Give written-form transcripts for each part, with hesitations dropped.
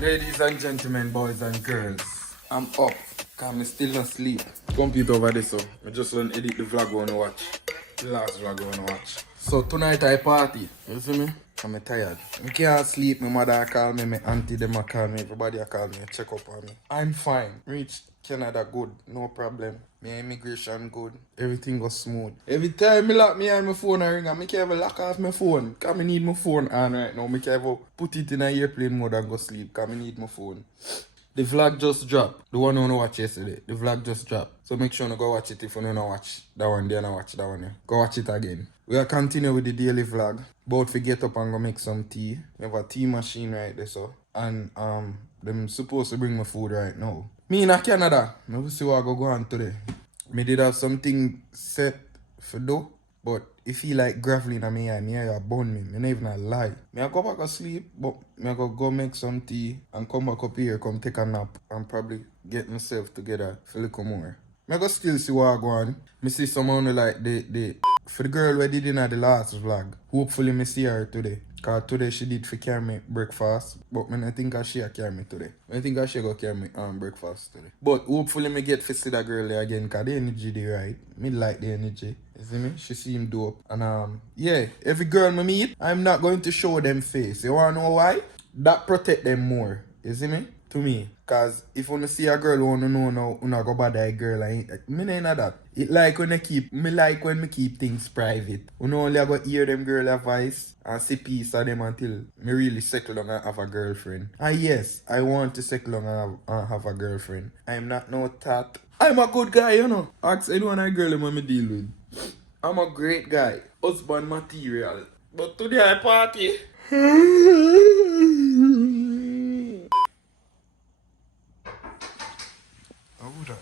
Ladies and gentlemen, boys and girls, I'm up. Cause I'm still not sleep. Computer over there, so I just want to edit the vlog I want to watch. The last vlog I want to watch. So tonight I party. You see me? I'm tired. I can't sleep. My mother call me, my auntie them call me, everybody call me, check up on me. I'm fine. Reached Canada good, no problem. My immigration good. Everything goes smooth. Every time I lock me on my phone and ring, I can't even lock off my phone. Cause I need my phone on right now. I can't even put it in a airplane mode and go sleep. Cause I need my phone. The vlog just dropped. The one I want to watch yesterday. The vlog just dropped. So make sure you go watch it if you don't watch that one. Then watch that one. Go watch it again. We'll continue with the daily vlog. About to get up and go make some tea. We have a tea machine right there, so. And them supposed to bring me food right now. Me in Canada. I will see what I go on today. Me did have something set for do. But if he like graveling at me, I bone me. I not even a lie. Me I go back to sleep, but me I go make some tea and come back up here, come take a nap and probably get myself together for a little more. Me I go still see what I go on. Me see someone who like the for the girl who did in the last vlog. Hopefully me see her today. Cause today she did for carry me breakfast. But I think she carry me today. I think she go carry me breakfast today. But hopefully me get to see that girl there again. Cause the energy they right. Me like the energy. You see me? She seem dope. And yeah, every girl me meet, I'm not going to show them face. You wanna know why? That protect them more. You see me? To me. Cause if you see a girl who wanna know now, you not go bother a girl, me ain't know that. It like when me keep things private. You know only I go hear them girl advice and see piece of them until me really settle down and have a girlfriend. And yes, I want to settle down and have a girlfriend. I'm not no tat. I'm a good guy, you know. Ask anyone a girl I'm deal with. I'm a great guy. Husband material. But today I party. How would that?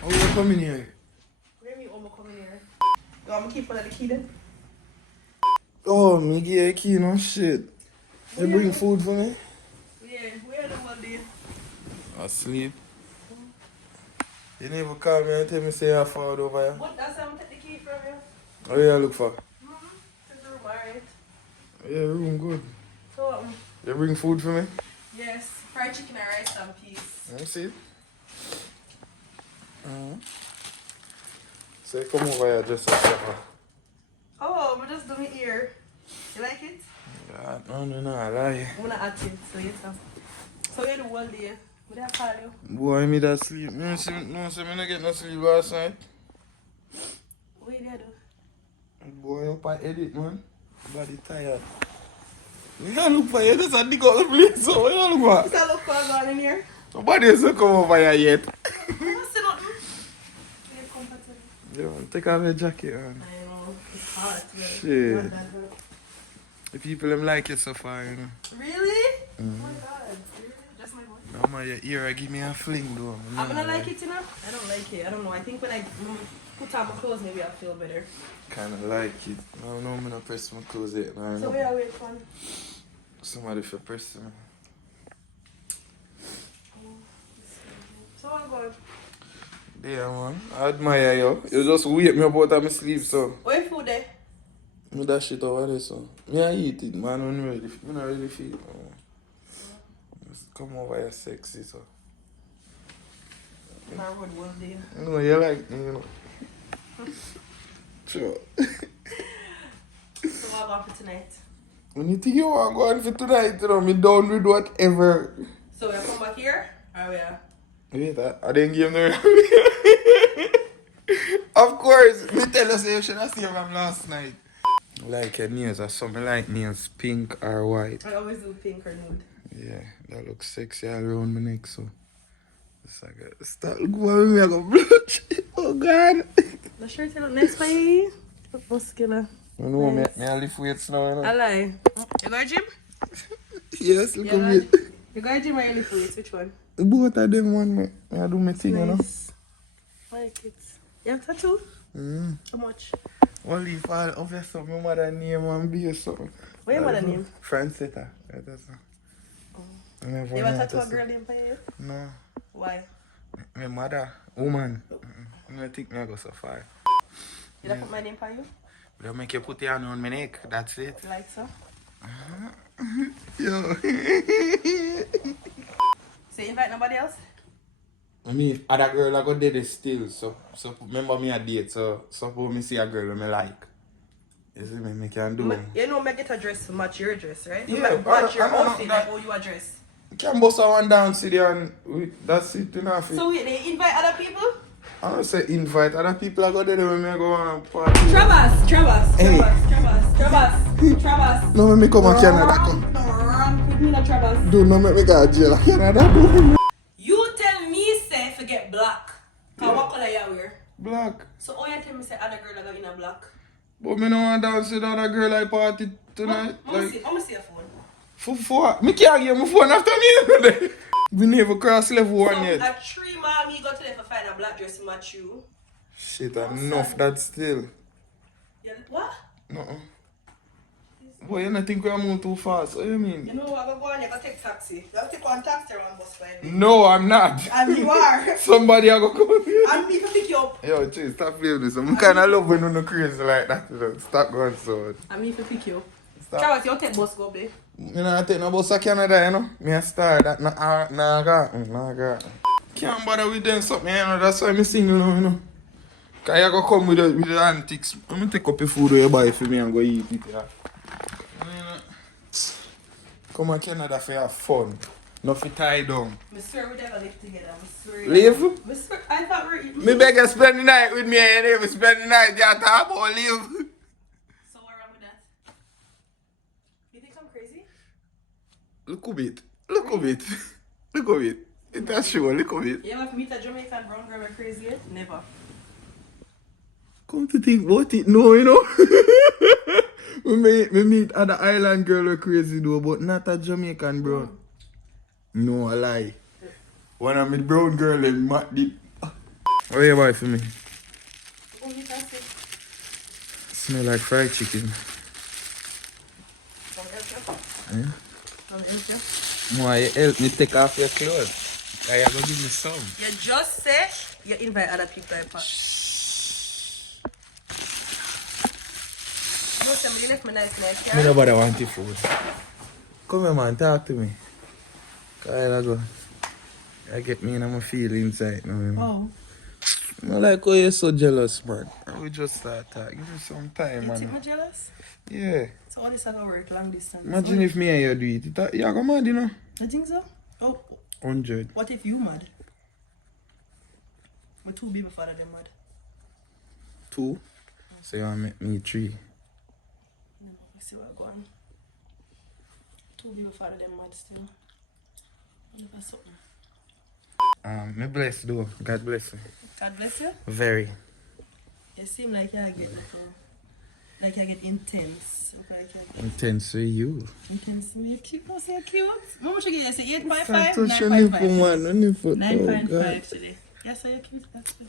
How you coming here? Where me Omo coming here? You want me to keep one of the key then? Oh, me give you a key, no shit. You bring food for me? Yeah, where the one day? Asleep. You never call me and tell me say I found over here. What? That's how I take the key from you? What you look for? To the room, alright. Yeah, room good. So, You bring food for me? yes, fried chicken and rice and peas. Let me see. So you come over here just a second. Oh, I'm just doing ear. You like it? Yeah, no, I lie. I'm gonna add it, so yes, sir. So you're the whole day. Would I call you? Boy, me that sleep. No, see, me not get no sleep last night. What you do? Boy, up I edit, man. Body tired. You can't look for you, just a dig out the place, so what you look Is that look for a girl in here? for? Nobody has come over here yet. I don't see nothing. You're comfortable. Yo, take off your jacket, man. I know, it's hot. Shit. Not that hot. The people them like you so far, you know. Really? Oh my god. Really? Just my voice. No, man, your ear give me a fling, though. I'm gonna like it, you know? I don't like it. I don't know. I think when I put on my clothes, maybe I'll feel better. Kind of like it. I don't know, I'm gonna press my clothes yet, man. So where are we from? Somebody for press me. So I'm going. Yeah, man. I admire you. You just wake me up out of my sleep, so. Where food there? Me that shit over there, so. Me I eat it, man. I'm not really feel. Just come over here sexy, so. My road one day. No, you like me, you know. Sure. So what about for tonight? When you think you want to go on for tonight, you know, me down with whatever. So we'll come back here? Or we are? Wait, I didn't give him the Of course, me tell us you should have seen from last night. Like your nails or something like nails, pink or white. I always do pink or nude. Yeah, that looks sexy all around my neck, so. It's like a start looking at me, I go blush. Oh God. The shirt look nice for you. Look muscular. You know, Nice. me I lift weights now, you know. I lie. You go to gym? Yes, look You at go me. you go to gym or you lift weights? Which one? Both of them one, me. I do my thing, you know. Nice. I like it. You have tattoo? How much? Only if I obviously my mother name and be something. What your mother name? Francetta. That's all. You have a tattoo a girl name for you? No. Why? My mother, woman. I think I go so far. Did I put my name for you? Don't make you put your hand on my neck. That's it. Like so. Yo. So you invite nobody else? I mean, other girl I go date it still. So remember me a date. So suppose me see a girl that I like. You see me can do. You know, make it a dress to match your dress, right? Yeah, match your I know outfit, that- like how you address. You can bust a one down city and that's it enough. So wait, they invite other people? I don't say invite other people. I go there when I go on a party. Trabass. Hey. Trabass. No, me come to Canada. Come. Put me in a Trabass. Do not make me go to jail. Canada. You tell me say forget black. Cause what color you wear? Black. So all you tell me say other girl that got in a black. But me no want to dance with other girl like party tonight. I'm gonna see your phone. For me can't give my phone after me. We never cross level one So yet. at 3 mile, me go to there for find a black dress to match you. Shit, enough that still. Yeah, what? No. Boy, you don't think we are moving too fast. What do you mean? You know what? I go and you go take taxi. You have to take one taxi around bus find me. No, I'm not. And you are. Somebody I go come here. And me to pick you up. Yo, jeez, stop playing this. I'm kind of love when you're crazy like that. You know. Stop going so. And me to pick you up. Stop. Trabass, you take bus go, babe. You know, I take no bus to Canada, you know. Me a star that nah. Can't bother with them something, you know. That's why I'm single now, you know. Cause you go come with the antics. I'm gonna take up your food you buy for me and go eat it, yeah. Come to Canada for your fun. Not for tie down. I swear we never live together. I swear. Live? I swear. I thought we were. Me beg you spend the night with me and you never spend the night. You talk about live. So what wrong with that? You think I'm crazy? Look a bit. Look a bit. Look a bit. It's sure. Look a bit. You ever meet a Jamaican brown girl and crazy yet? Never. Come to think about it, no, you know. we meet other island girl who crazy though, but not a Jamaican brown. No, I lie. One of my brown girl them did. What you buy for me? Oh, you can see. Smell like fried chicken. From Elka. Yeah? From Elka. Why you help me take off your clothes? I have to give me some. You just say you invite other people to party. You say me left me nice, Me nobody want your food. Come here, man, talk to me. Kyle, go. I get me in my feelings right now. You know? Oh. I like how you're so jealous, man. We just start talking. Give me some time, You man. think me jealous? Yeah. So all this gonna work long distance. Imagine if me and you do it. You go mad, you know? I think so. Oh. 100. What if you mad? My 2 people father them mad. 2? So you want to make me 3. Let's see what going. 2 people father them mad still. That's something. Me bless though. God bless you. God bless you. Very. You seem like you get you get intense. Okay, Intense with you. intense. You're cute. Oh, so you're cute. How much you get? You say 8.5? Touch your nipple, 9.5. man. Your nipple. 9.5 today. Yes, so you're cute. That's good.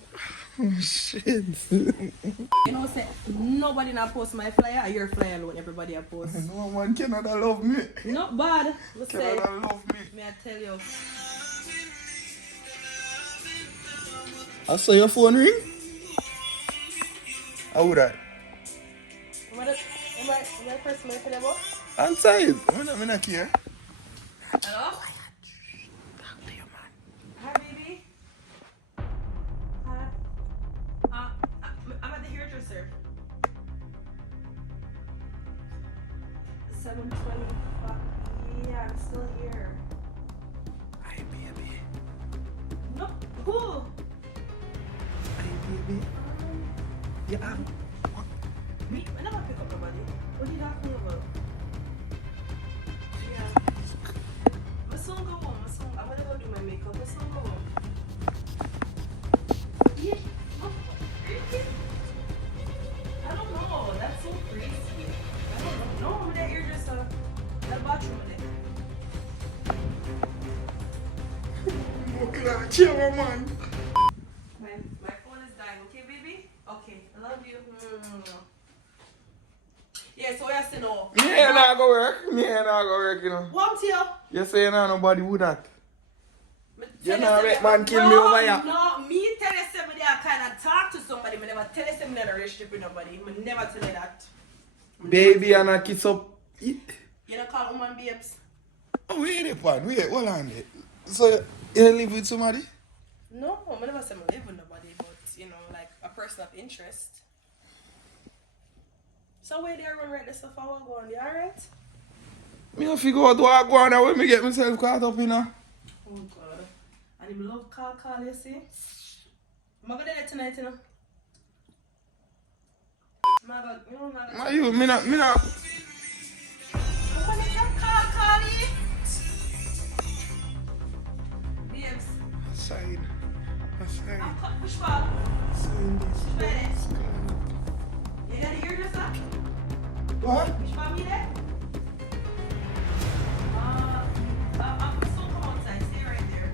Oh, shit. You know, say nobody not post my flyer or your flyer alone. Everybody a post. No man, Canada love me. Not bad. Let's say. Canada love me. May I tell you? I saw your phone ring. How would I? Am I first man for the boss? Answer it. I'm not here. Hello? Talk to your man. Hi, baby. Hi. I'm at the hairdresser. 7:20. Yeah, I'm still here. Hi, baby. No, who? Hi, baby. Yeah, Me? I never pick up nobody. What are you talking about? Yeah. My son go home. I'm gonna go do my makeup. My son go home. Yeah. Oh, crazy. I don't know. That's so crazy. I don't know. No, that you're just that bathroom in chill, man. My phone is dying. Okay, baby? Okay. I love you. Yeah, so I have to know. Me ain't not go work. Me ain't not go work, you know. What you? You say nah, nobody would that. You know, make man kill me over here. No, me tell you somebody I kind of talk to somebody, I never tell you I'm in a relationship with nobody. I never tell you that. Baby and a kiss up. You don't call woman babes? Oh, wait a part. Wait, hold on there. So, you live with somebody? No, I never say I live with nobody, but you know, like a person of interest. So where they run right this stuff I want to go on, you alright? Me don't figure out what I go on and when me get myself caught up in her. Oh God. And him love call, you see? I'm going to do that tonight, you know. My God, you know, Ma, you, me not. I want to call you. Babes. Aside. I'm cut push back. Push back. You got the ear up? What? Push back me there? I'm so come outside. Stay right there.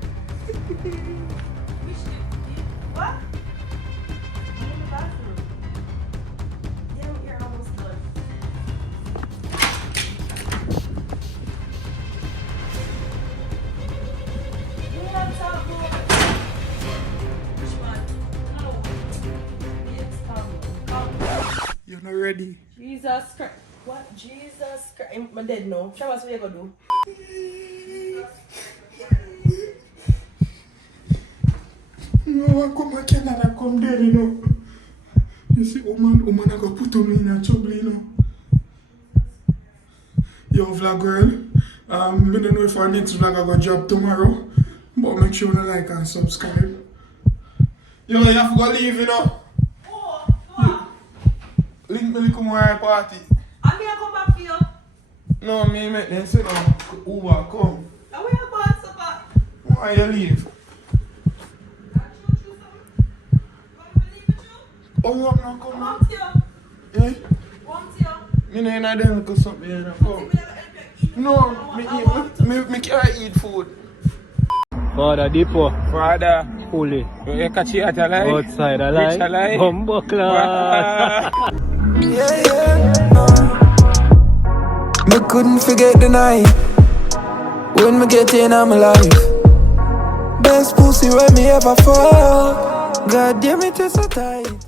What? I'm in the bathroom. Yeah, you're almost done. You want to talk more? Which one? No. Yes, come. You're not ready. Jesus Christ. What? Jesus Christ. I'm dead now. Trabass, what you gonna do? No, I come to Canada, come there, you know. You see, woman I go put me in a trouble, you know. Yo, vlog girl. I don't know if our next vlog I go drop tomorrow, but make sure you like and subscribe. Yo, you have to go leave, you know. Oh, what? Link me come on party. I'm gonna come back for you. No, me make them say no. Uber, come. And we are going to back. Why you leave? Oh, you have not come now? Want you. Eh? Want you. Me no in a dem because something you know. Come. No, me can't eat food. Father Depot, Father, fully. you catch it alive? Outside alive. Rich alive? Bumbo class. Me couldn't forget the night when me get in I'm alive. Best pussy when me ever fall. God damn it, it's so tight.